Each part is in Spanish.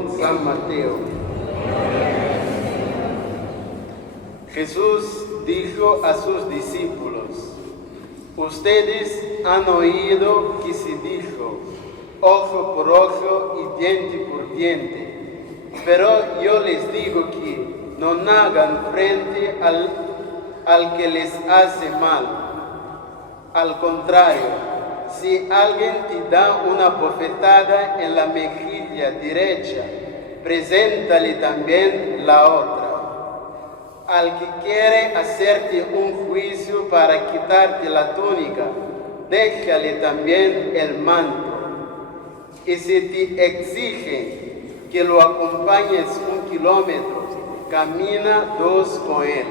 según San Mateo. Jesús dijo a sus discípulos: ustedes han oído que se dijo, ojo por ojo y diente por diente. Pero yo les digo que no hagan frente al que les hace mal. Al contrario, si alguien te da una bofetada en la mejilla derecha, preséntale también la otra. Al que quiere hacerte un juicio para quitarte la túnica, déjale también el manto. Y si te exigen que lo acompañes 1 kilómetro, camina 2 con él.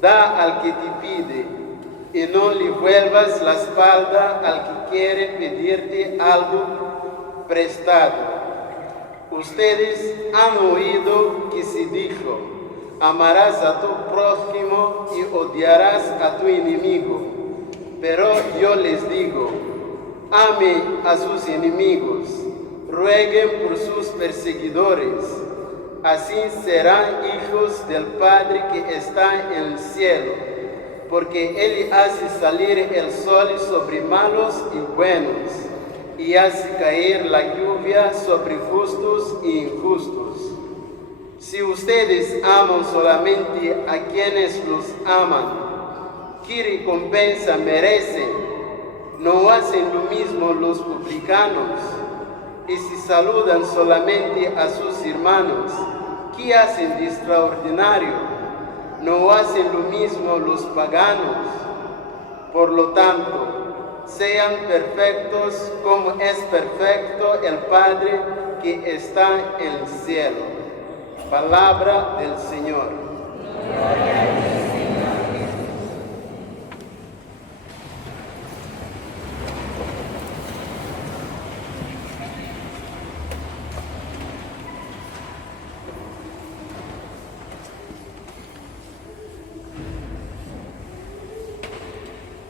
Da al que te pide y no le vuelvas la espalda al que quiere pedirte algo prestado. Ustedes han oído que se dijo: amarás a tu prójimo y odiarás a tu enemigo. Pero yo les digo, amen a sus enemigos, rueguen por sus perseguidores. Así serán hijos del Padre que está en el cielo, porque Él hace salir el sol sobre malos y buenos, y hace caer la lluvia sobre justos e injustos. Si ustedes aman solamente a quienes los aman, ¿qué recompensa merecen? ¿No hacen lo mismo los publicanos? Y si saludan solamente a sus hermanos, ¿qué hacen de extraordinario? ¿No hacen lo mismo los paganos? Por lo tanto, sean perfectos como es perfecto el Padre que está en el cielo. Palabra del Señor.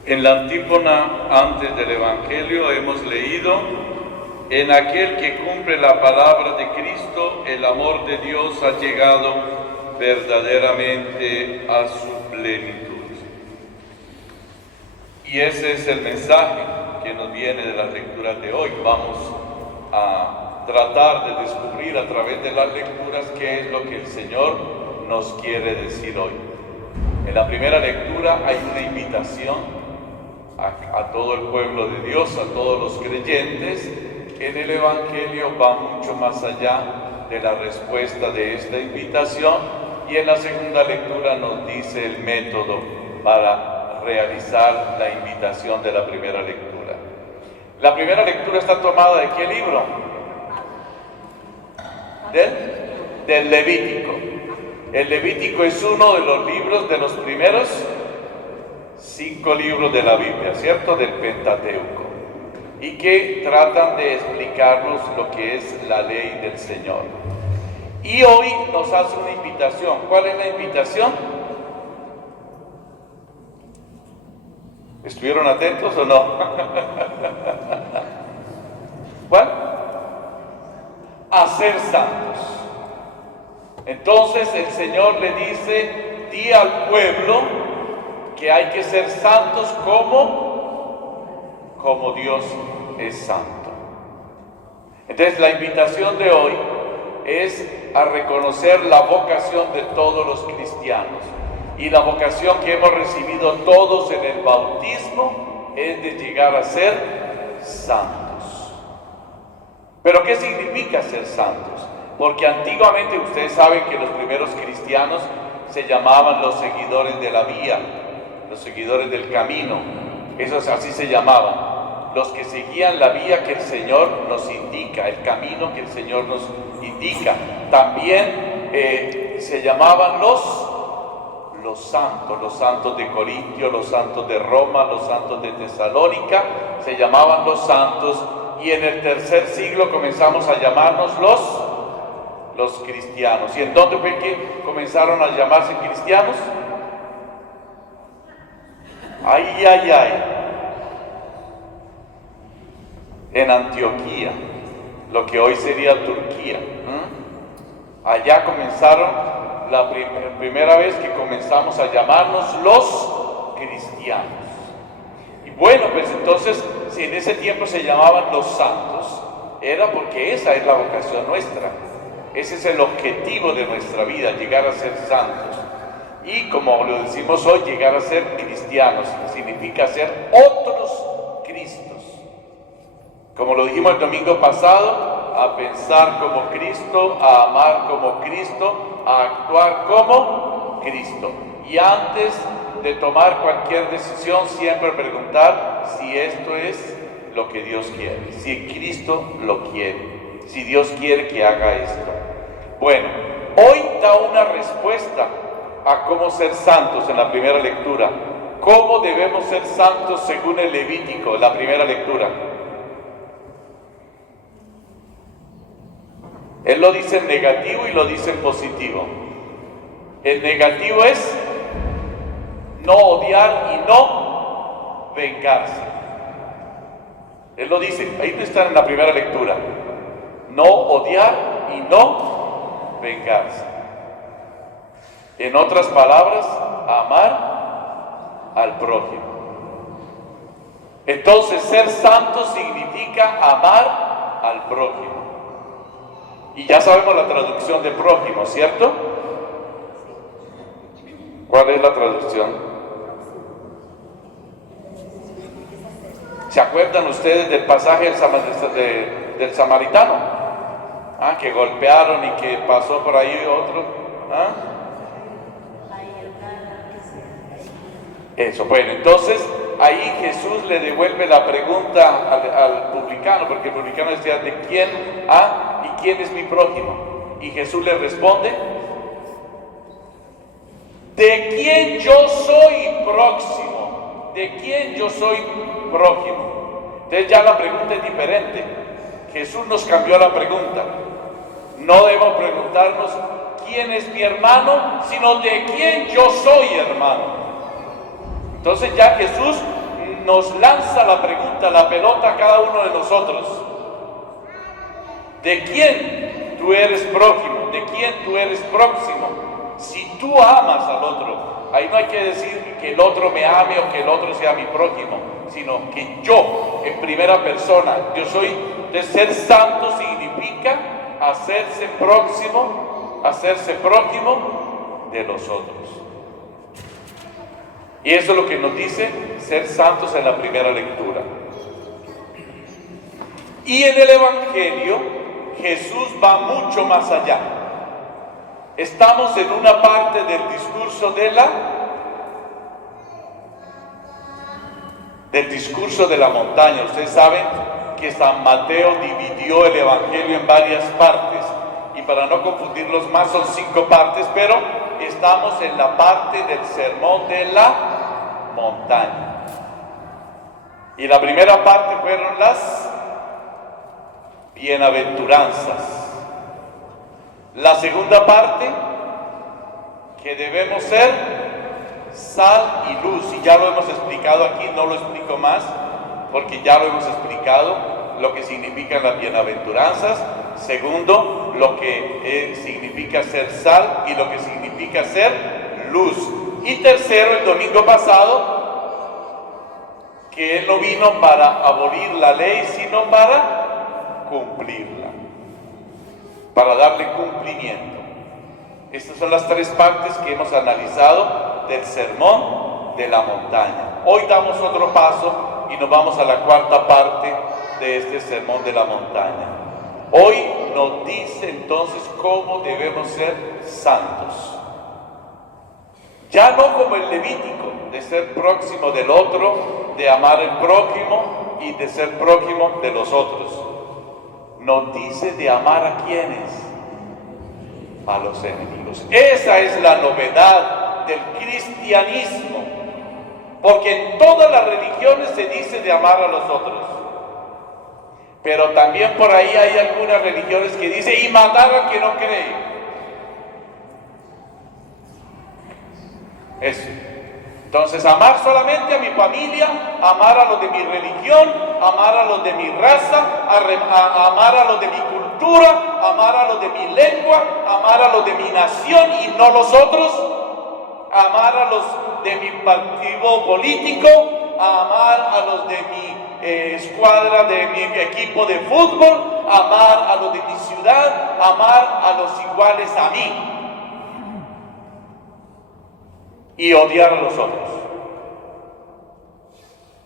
En la antífona antes del Evangelio hemos leído: en aquel que cumple la palabra de Cristo, el amor de Dios ha llegado verdaderamente a su plenitud. Y ese es el mensaje que nos viene de las lecturas de hoy. Vamos a tratar de descubrir a través de las lecturas qué es lo que el Señor nos quiere decir hoy. En la primera lectura hay una invitación a todo el pueblo de Dios, a todos los creyentes. En el Evangelio va mucho más allá de la respuesta de esta invitación, y en la segunda lectura nos dice el método para realizar la invitación de la primera lectura. La primera lectura está tomada ¿de qué libro? Del Levítico. El Levítico es uno de los libros, de los primeros 5 libros de la Biblia, ¿cierto? Del Pentateuco, y que tratan de explicarnos lo que es la ley del Señor. Y hoy nos hace una invitación. ¿Cuál es la invitación? ¿Estuvieron atentos o no? ¿Cuál? A ser santos. Entonces el Señor le dice: di al pueblo que hay que ser santos como Dios es santo. Entonces la invitación de hoy es a reconocer la vocación de todos los cristianos, y la vocación que hemos recibido todos en el bautismo es de llegar a ser santos. ¿Pero qué significa ser santos? Porque antiguamente ustedes saben que los primeros cristianos se llamaban los seguidores de la vía, los seguidores del camino. Esos así se llamaban, los que seguían la vía que el Señor nos indica, el camino que el Señor nos indica. También se llamaban los santos de Corintio, los santos de Roma, los santos de Tesalónica, se llamaban los santos, y en el tercer siglo comenzamos a llamarnos los cristianos. ¿Y en dónde fue que comenzaron a llamarse cristianos? En Antioquía. lo que hoy sería Turquía. Allá comenzaron la primera vez que comenzamos a llamarnos los cristianos. Y bueno, pues entonces, si en ese tiempo se llamaban los santos, era porque esa es la vocación nuestra. Ese es el objetivo de nuestra vida, llegar a ser santos. Y como lo decimos hoy, llegar a ser cristianos significa ser otros Cristos. Como lo dijimos el domingo pasado, a pensar como Cristo, a amar como Cristo, a actuar como Cristo. Y antes de tomar cualquier decisión, siempre preguntar si esto es lo que Dios quiere, si Cristo lo quiere, si Dios quiere que haga esto. Bueno, hoy da una respuesta a cómo ser santos en la primera lectura. ¿Cómo debemos ser santos según el Levítico, la primera lectura? Él lo dice en negativo y lo dice en positivo. El negativo es no odiar y no vengarse. Él lo dice, ahí está en la primera lectura. No odiar y no vengarse. En otras palabras, amar al prójimo. Entonces, ser santo significa amar al prójimo. Y ya sabemos la traducción de prójimo, ¿cierto? ¿Cuál es la traducción? ¿Se acuerdan ustedes del pasaje del samaritano? Que golpearon y que pasó por ahí otro. Eso, bueno, entonces ahí Jesús le devuelve la pregunta al publicano, porque el publicano decía, ¿de quién? ¿Y quién es mi prójimo? Y Jesús le responde, ¿de quién yo soy próximo? ¿De quién yo soy prójimo? Entonces ya la pregunta es diferente. Jesús nos cambió la pregunta. No debemos preguntarnos quién es mi hermano, sino de quién yo soy hermano. Entonces ya Jesús nos lanza la pregunta, la pelota a cada uno de nosotros. ¿De quién tú eres prójimo? ¿De quién tú eres próximo? Si tú amas al otro, ahí no hay que decir que el otro me ame o que el otro sea mi prójimo, sino que yo, en primera persona, yo soy, de ser santo significa hacerse próximo de los otros. Y eso es lo que nos dice ser santos en la primera lectura. Y en el Evangelio, Jesús va mucho más allá. Estamos en una parte del discurso de la montaña. Ustedes saben que San Mateo dividió el Evangelio en varias partes. Y para no confundirlos más, son 5 partes, pero estamos en la parte del sermón de la montaña. Y la primera parte fueron las bienaventuranzas. La segunda parte, que debemos ser sal y luz, y ya lo hemos explicado aquí, no lo explico más, porque ya lo hemos explicado, lo que significan las bienaventuranzas. Segundo, lo que significa ser sal y lo que significa ser luz. Y tercero, el domingo pasado, que Él no vino para abolir la ley, sino para cumplirla, para darle cumplimiento. Estas son las 3 partes que hemos analizado del sermón de la montaña. Hoy damos otro paso y nos vamos a la 4ª parte de este sermón de la montaña. Hoy nos dice entonces cómo debemos ser santos. Ya no como el Levítico, de ser próximo del otro, de amar al prójimo y de ser prójimo de los otros. Nos dice de amar a quienes, a los enemigos. Esa es la novedad del cristianismo, porque en todas las religiones se dice de amar a los otros, pero también por ahí hay algunas religiones que dicen y matar al que no cree. Eso. Entonces, amar solamente a mi familia, amar a los de mi religión, amar a los de mi raza, amar a los de mi cultura, amar a los de mi lengua, amar a los de mi nación y no los otros, amar a los de mi partido político, amar a los de mi escuadra, de mi equipo de fútbol, amar a los de mi ciudad, amar a los iguales a mí. Y odiar a los otros.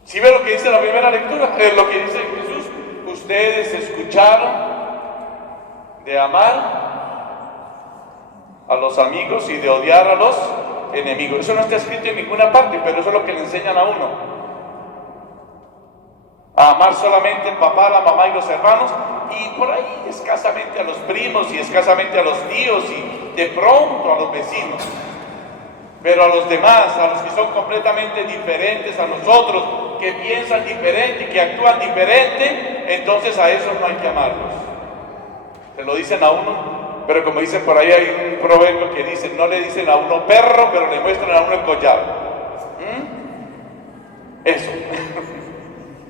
¿Sí ve lo que dice la primera lectura? Es lo que dice Jesús. Ustedes escucharon de amar a los amigos y de odiar a los enemigos. Eso no está escrito en ninguna parte, pero eso es lo que le enseñan a uno. A amar solamente al papá, a la mamá y los hermanos, y por ahí escasamente a los primos y escasamente a los tíos y de pronto a los vecinos. Pero a los demás, a los que son completamente diferentes a nosotros, que piensan diferente y que actúan diferente, entonces a esos no hay que amarlos. Se lo dicen a uno, pero como dicen por ahí, hay un proverbio que dice, no le dicen a uno perro, pero le muestran a uno el collar. Eso.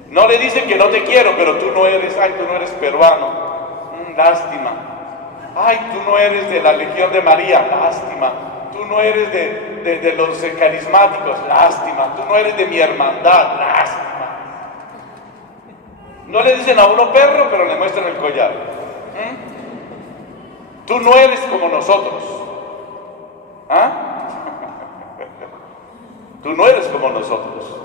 No le dicen que no te quiero, pero tú no eres, ay, tú no eres peruano. Lástima. Ay, tú no eres de la Legión de María. Lástima. Tú no eres de los carismáticos, lástima. Tú no eres de mi hermandad, lástima. No le dicen a uno perro, pero le muestran el collar. Tú no eres como nosotros. ¿Ah? Tú no eres como nosotros.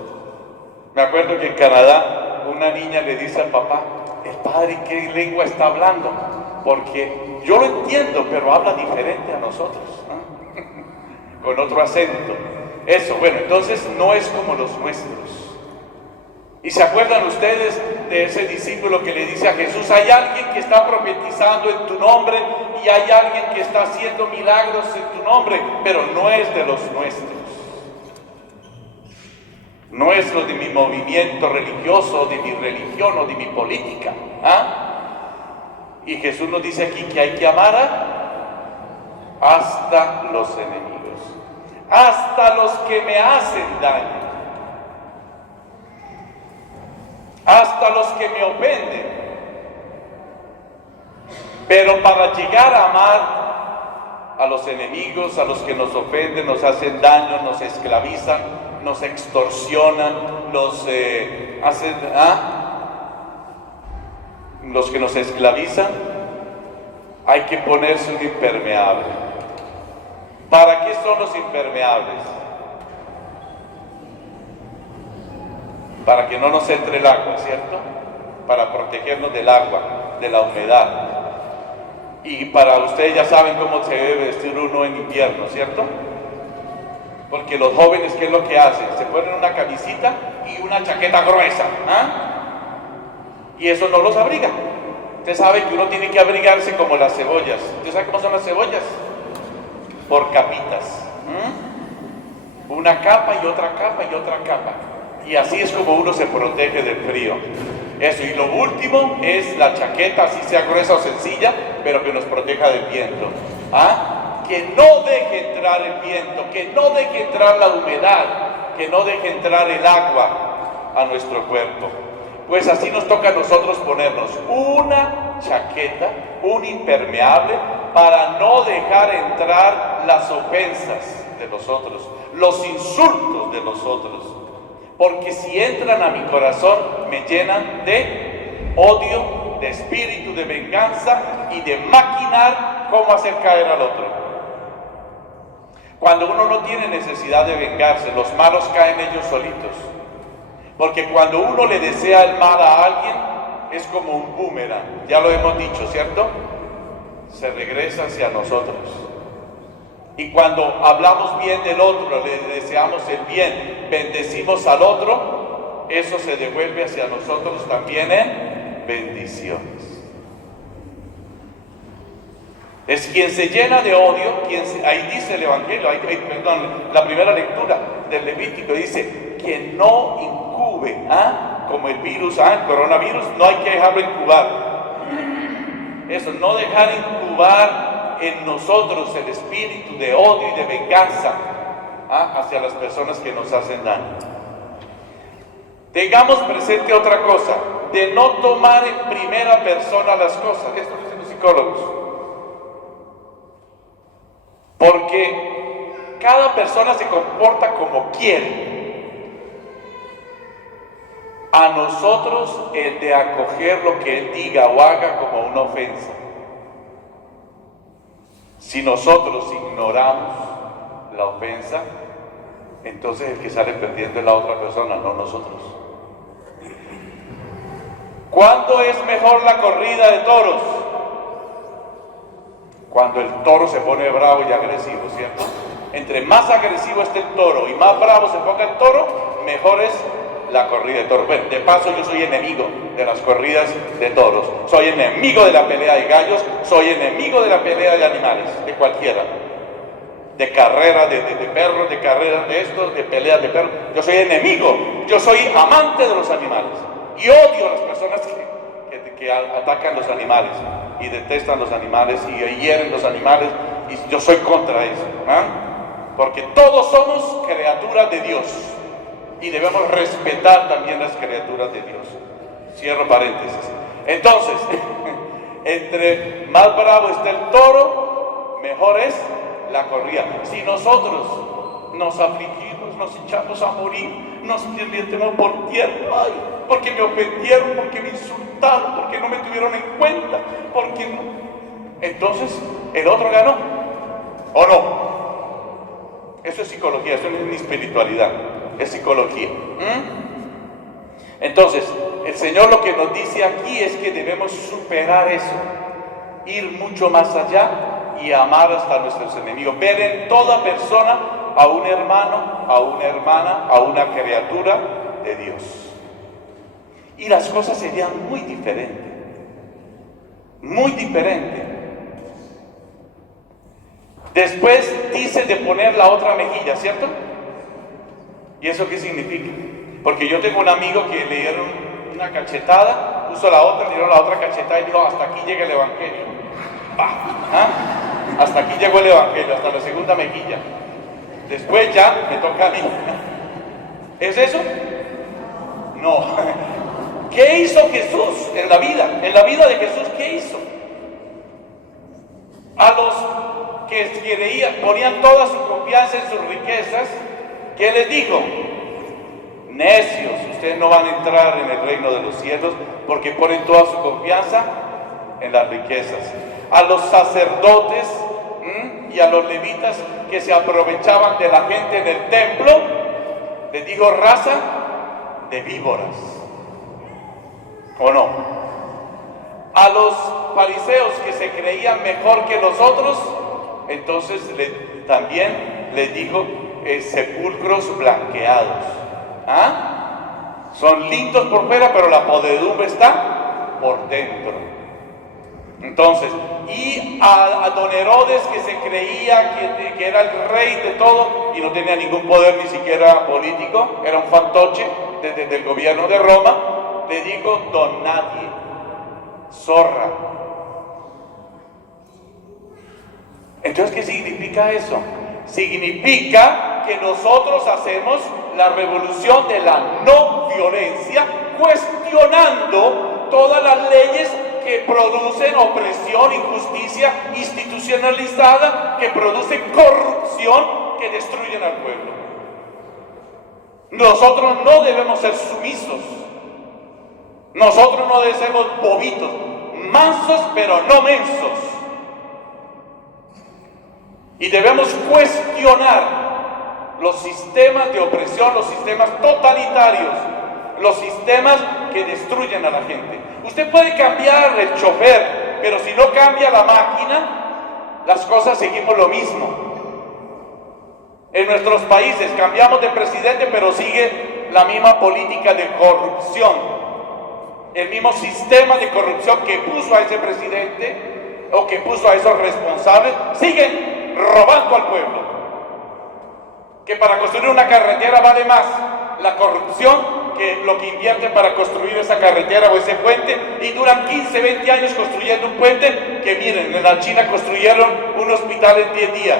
Me acuerdo que en Canadá una niña le dice al papá, el padre, ¿qué lengua está hablando? Porque yo lo entiendo, pero habla diferente a nosotros. Con otro acento. Eso, bueno, entonces no es como los nuestros. ¿Y se acuerdan ustedes de ese discípulo que le dice a Jesús, hay alguien que está profetizando en tu nombre y hay alguien que está haciendo milagros en tu nombre, pero no es de los nuestros? No es lo de mi movimiento religioso, de mi religión o de mi política. Y Jesús nos dice aquí que hay que amar hasta los enemigos. Hasta los que me hacen daño, hasta los que me ofenden. Pero para llegar a amar a los enemigos, a los que nos ofenden, nos hacen daño, nos esclavizan, nos extorsionan, los que nos esclavizan, hay que ponerse un impermeable. ¿Para qué son los impermeables? Para que no nos entre el agua, ¿cierto? Para protegernos del agua, de la humedad. Y para ustedes ya saben cómo se debe vestir uno en invierno, ¿cierto? Porque los jóvenes, ¿qué es lo que hacen? Se ponen una camisita y una chaqueta gruesa. Y eso no los abriga. Usted sabe que uno tiene que abrigarse como las cebollas. ¿Usted sabe cómo son las cebollas? Por capitas. Una capa y otra capa y otra capa. Y así es como uno se protege del frío. Eso, y lo último es la chaqueta, así sea gruesa o sencilla, pero que nos proteja del viento. Que no deje entrar el viento, que no deje entrar la humedad, que no deje entrar el agua a nuestro cuerpo. Pues así nos toca a nosotros ponernos una chaqueta, un impermeable, para no dejar entrar las ofensas de los otros, los insultos de los otros. Porque si entran a mi corazón, me llenan de odio, de espíritu de venganza y de maquinar cómo hacer caer al otro. Cuando uno no tiene necesidad de vengarse, los malos caen ellos solitos. Porque cuando uno le desea el mal a alguien, es como un boomerang, ya lo hemos dicho, ¿cierto? Se regresa hacia nosotros. Y cuando hablamos bien del otro, le deseamos el bien, bendecimos al otro, eso se devuelve hacia nosotros también en bendiciones. Es quien se llena de odio, ahí dice el Evangelio, la primera lectura del Levítico dice, quien no incube, como el virus, el coronavirus, no hay que dejarlo incubar. Eso, no dejar incubar en nosotros el espíritu de odio y de venganza, hacia las personas que nos hacen daño. Tengamos presente otra cosa, de no tomar en primera persona las cosas. Esto lo dicen los psicólogos. Porque cada persona se comporta como quiere. A nosotros el de acoger lo que él diga o haga como una ofensa. Si nosotros ignoramos la ofensa, entonces el que sale perdiendo es la otra persona, no nosotros. ¿Cuándo es mejor la corrida de toros? Cuando el toro se pone bravo y agresivo, ¿cierto? Entre más agresivo esté el toro y más bravo se ponga el toro, mejor es la corrida de toros. Bueno, de paso yo soy enemigo de las corridas de toros, soy enemigo de la pelea de gallos, soy enemigo de la pelea de animales, de cualquiera, de carrera de perros, de carreras de estos, de peleas de perros. Yo soy enemigo, yo soy amante de los animales y odio a las personas que atacan los animales y detestan los animales y hieren los animales, y yo soy contra eso, porque todos somos criaturas de Dios y debemos respetar también las criaturas de Dios. Cierro paréntesis. Entonces, entre más bravo esté el toro, mejor es la corrida. Si nosotros nos afligimos, nos echamos a morir, nos metemos por tierra, ay, porque me ofendieron, porque me insultaron, porque no me tuvieron en cuenta, porque no. Entonces, ¿el otro ganó o no? Eso es psicología, eso no es ni espiritualidad, es psicología. Entonces, el Señor lo que nos dice aquí es que debemos superar eso, ir mucho más allá y amar hasta nuestros enemigos, ver en toda persona a un hermano, a una hermana, a una criatura de Dios. Y las cosas serían muy diferentes, muy diferentes. Después dice de poner la otra mejilla, ¿cierto? ¿Y eso qué significa? Porque yo tengo un amigo que le dieron una cachetada, puso la otra, le dieron la otra cachetada y dijo, hasta aquí llega el evangelio. Hasta aquí llegó el evangelio, hasta la segunda mejilla. Después ya me toca a mí. ¿Es eso? No. ¿Qué hizo Jesús en la vida? En la vida de Jesús, ¿qué hizo? A los que creían, ponían toda su confianza en sus riquezas, ¿qué les dijo? Necios, ustedes no van a entrar en el reino de los cielos porque ponen toda su confianza en las riquezas. A los sacerdotes y a los levitas que se aprovechaban de la gente en el templo, les dijo raza de víboras, ¿o no? A los fariseos que se creían mejor que los otros, entonces también les dijo sepulcros blanqueados. Son lindos por fuera, pero la podredumbre está por dentro. Entonces, y a don Herodes, que se creía que era el rey de todo y no tenía ningún poder ni siquiera político, era un fantoche desde el gobierno de Roma, le dijo don nadie, zorra. Entonces, ¿qué significa eso? Significa que nosotros hacemos la revolución de la no violencia, cuestionando todas las leyes que producen opresión, injusticia institucionalizada, que producen corrupción, que destruyen al pueblo. Nosotros no debemos ser sumisos. Nosotros no debemos ser bobitos, mansos pero no mensos. Y debemos cuestionar los sistemas de opresión, los sistemas totalitarios, los sistemas que destruyen a la gente. Usted puede cambiar el chofer, pero si no cambia la máquina, las cosas seguimos lo mismo. En nuestros países cambiamos de presidente, pero sigue la misma política de corrupción. El mismo sistema de corrupción que puso a ese presidente o que puso a esos responsables, siguen robando al pueblo. Que para construir una carretera vale más la corrupción que lo que invierten para construir esa carretera o ese puente, y duran 15, 20 años construyendo un puente que, miren, en la China construyeron un hospital en 10 días.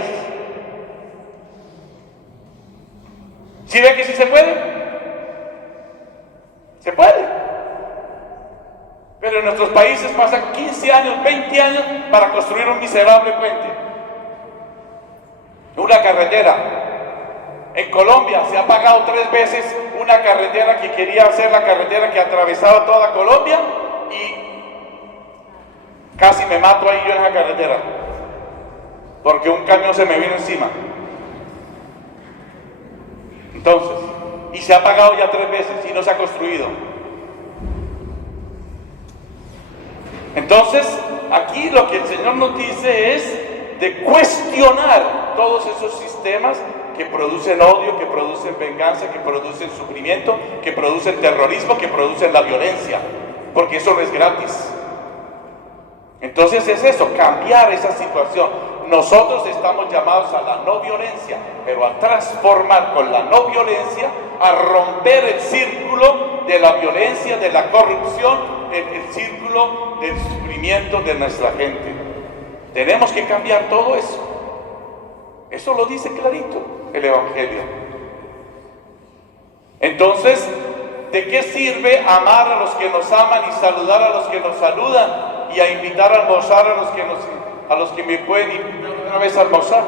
¿Sí ve que sí se puede? Se puede. Pero en nuestros países pasan 15 años, 20 años para construir un miserable puente. Una carretera. En Colombia se ha pagado 3 veces una carretera que quería hacer la carretera que atravesaba toda Colombia y casi me mato ahí yo en esa carretera porque un camión se me vino encima. Entonces, y se ha pagado ya 3 veces y no se ha construido. Entonces, aquí lo que el Señor nos dice es de cuestionar todos esos sistemas que producen odio, que producen venganza, que producen sufrimiento, que producen terrorismo, que producen la violencia, porque eso no es gratis. Entonces es eso, cambiar esa situación. Nosotros estamos llamados a la no violencia, pero a transformar con la no violencia, a romper el círculo de la violencia, de la corrupción, el círculo del sufrimiento de nuestra gente. Tenemos que cambiar todo eso. Eso lo dice clarito el Evangelio. Entonces, ¿de qué sirve amar a los que nos aman y saludar a los que nos saludan y a invitar a almorzar a los que me pueden invitar otra vez a almorzar?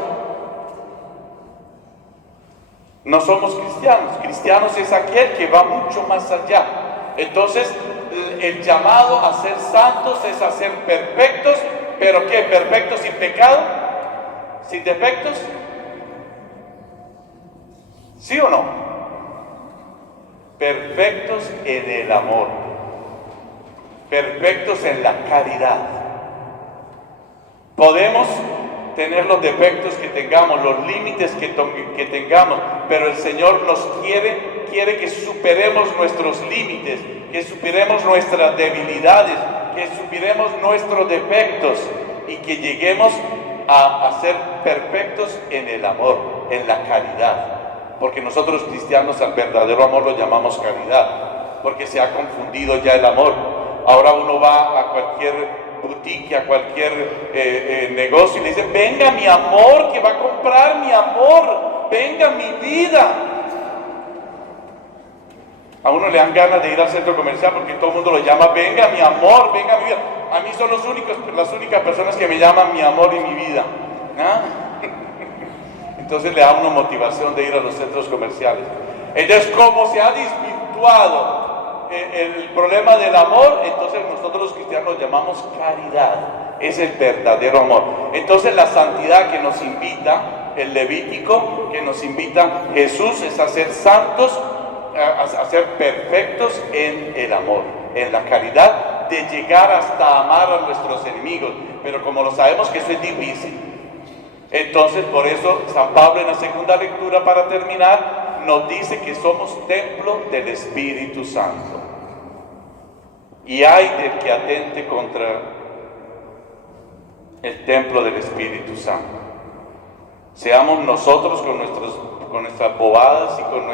No somos cristianos. Cristianos es aquel que va mucho más allá. Entonces, el llamado a ser santos es a ser perfectos, pero ¿qué? ¿Perfectos sin pecado? ¿Sin defectos? ¿Sí o no? Perfectos en el amor, perfectos en la caridad. Podemos tener los defectos que tengamos, los límites que tengamos, pero el Señor nos quiere que superemos nuestros límites, que superemos nuestras debilidades, que superemos nuestros defectos y que lleguemos a ser perfectos en el amor, en la caridad. Porque nosotros cristianos al verdadero amor lo llamamos caridad, porque se ha confundido ya el amor. Ahora uno va a cualquier boutique, a cualquier negocio y le dice: venga mi amor, que va a comprar mi amor, venga mi vida. A uno le dan ganas de ir al centro comercial porque todo el mundo lo llama: venga mi amor, venga mi vida. A mí son las únicas personas que me llaman mi amor y mi vida. ¿Ah? Entonces le da una motivación de ir a los centros comerciales. Entonces, como se ha desvirtuado el problema del amor, entonces nosotros los cristianos llamamos caridad. Es el verdadero amor. Entonces la santidad que nos invita el Levítico, que nos invita Jesús, es a ser santos, a ser perfectos en el amor, en la caridad, de llegar hasta amar a nuestros enemigos. Pero como lo sabemos que eso es difícil, entonces por eso San Pablo en la segunda lectura, para terminar, nos dice que somos templo del Espíritu Santo. Y hay del que atente contra el templo del Espíritu Santo. Seamos nosotros con nuestras bobadas y con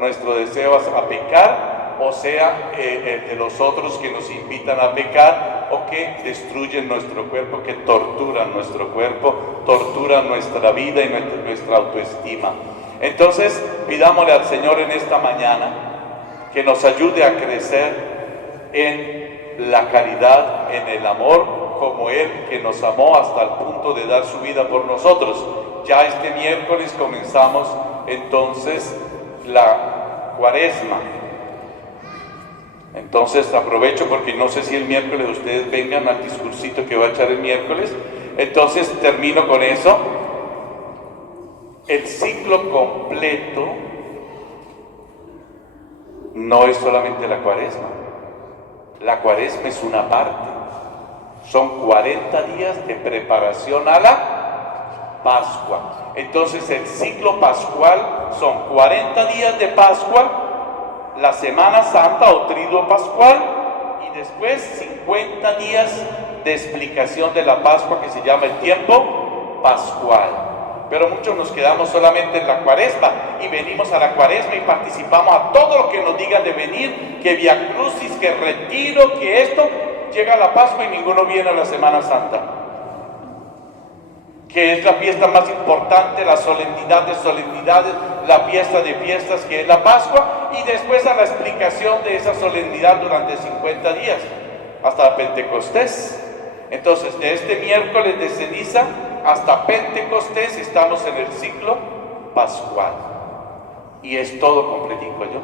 nuestro deseo a pecar, o sea, el de los otros que nos invitan a pecar o que destruyen nuestro cuerpo, que torturan nuestro cuerpo, torturan nuestra vida y nuestra autoestima. Entonces, pidámosle al Señor en esta mañana que nos ayude a crecer en la caridad, en el amor, como Él que nos amó hasta el punto de dar su vida por nosotros. Ya este miércoles comenzamos entonces la Cuaresma. Entonces aprovecho porque no sé si el miércoles ustedes vengan al discursito que va a echar el miércoles. Entonces termino con eso. El ciclo completo no es solamente la Cuaresma. La Cuaresma es una parte. Son 40 días de preparación a la Pascua. Entonces el ciclo pascual son 40 días de Pascua, la Semana Santa o Triduo Pascual, y después 50 días de explicación de la Pascua, que se llama el tiempo pascual. Pero muchos nos quedamos solamente en la Cuaresma y venimos a la Cuaresma y participamos a todo lo que nos digan de venir, que Vía Crucis, que retiro, que esto. Llega la Pascua y ninguno viene a la Semana Santa. que es la fiesta más importante, la solemnidad de solemnidades, la fiesta de fiestas, que es la Pascua, y después a la explicación de esa solemnidad durante 50 días, hasta Pentecostés. Entonces, de este miércoles de ceniza hasta Pentecostés estamos en el ciclo pascual. Y es todo completico yo.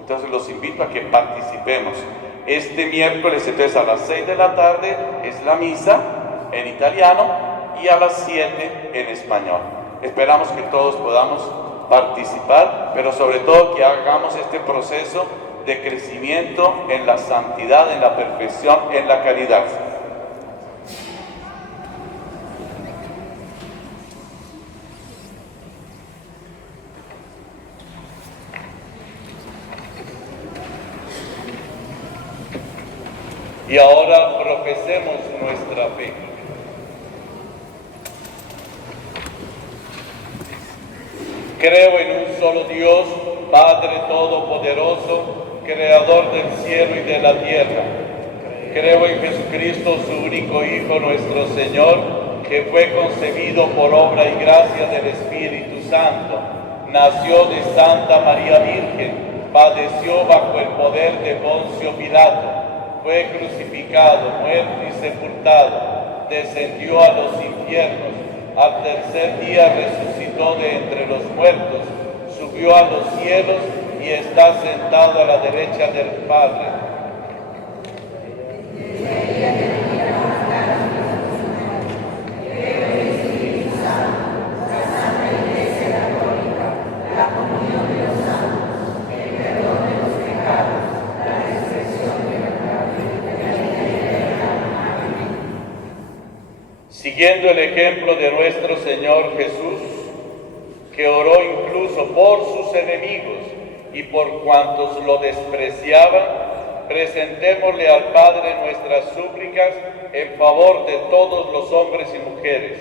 Entonces los invito a que participemos. Este miércoles, entonces a las 6 de la tarde es la misa en italiano y a las 7 en español. Esperamos que todos podamos participar, pero sobre todo que hagamos este proceso de crecimiento en la santidad, en la perfección, en la caridad. Y ahora profesemos nuestra fe. Creo en un solo Dios, Padre Todopoderoso, Creador del cielo y de la tierra. Creo en Jesucristo, su único Hijo, nuestro Señor, que fue concebido por obra y gracia del Espíritu Santo. Nació de Santa María Virgen, padeció bajo el poder de Poncio Pilato. Fue crucificado, muerto y sepultado, descendió a los infiernos, al tercer día resucitó de entre los muertos, subió a los cielos y está sentado a la derecha del Padre. Siguiendo el ejemplo de nuestro Señor Jesús, que oró incluso por sus enemigos y por cuantos lo despreciaban, presentémosle al Padre nuestras súplicas en favor de todos los hombres y mujeres,